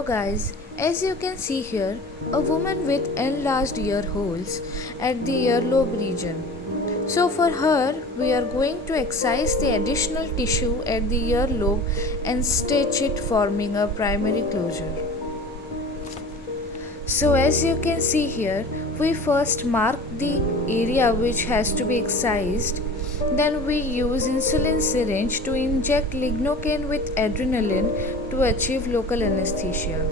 Hello guys, as you can see here, a woman with enlarged ear holes at the earlobe region. So for her, we are going to excise the additional tissue at the earlobe and stitch it, forming a primary closure. So as you can see here, we first mark the area which has to be excised. Then we use insulin syringe to inject lignocaine with adrenaline to achieve local anesthesia.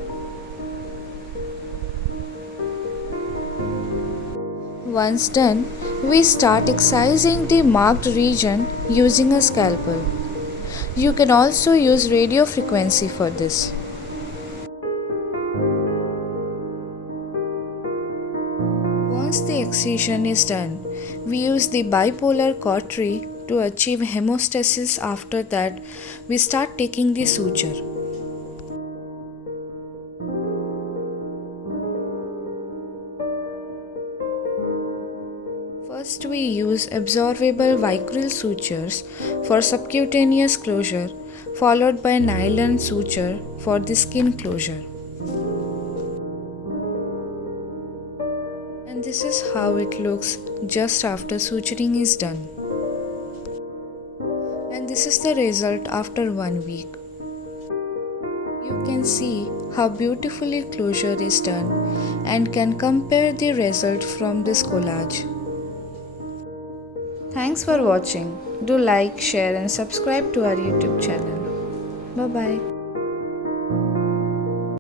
Once done, we start excising the marked region using a scalpel. You can also use radio frequency for this. Once the excision is done, we use the bipolar cautery to achieve hemostasis. After that, we start taking the suture. First, we use absorbable vicryl sutures for subcutaneous closure, followed by nylon suture for the skin closure. And this is how it looks just after suturing is done. And this is the result after 1 week. You can see how beautifully closure is done and can compare the result from this collage. Thanks for watching. Do like, share and subscribe to our YouTube channel. Bye bye.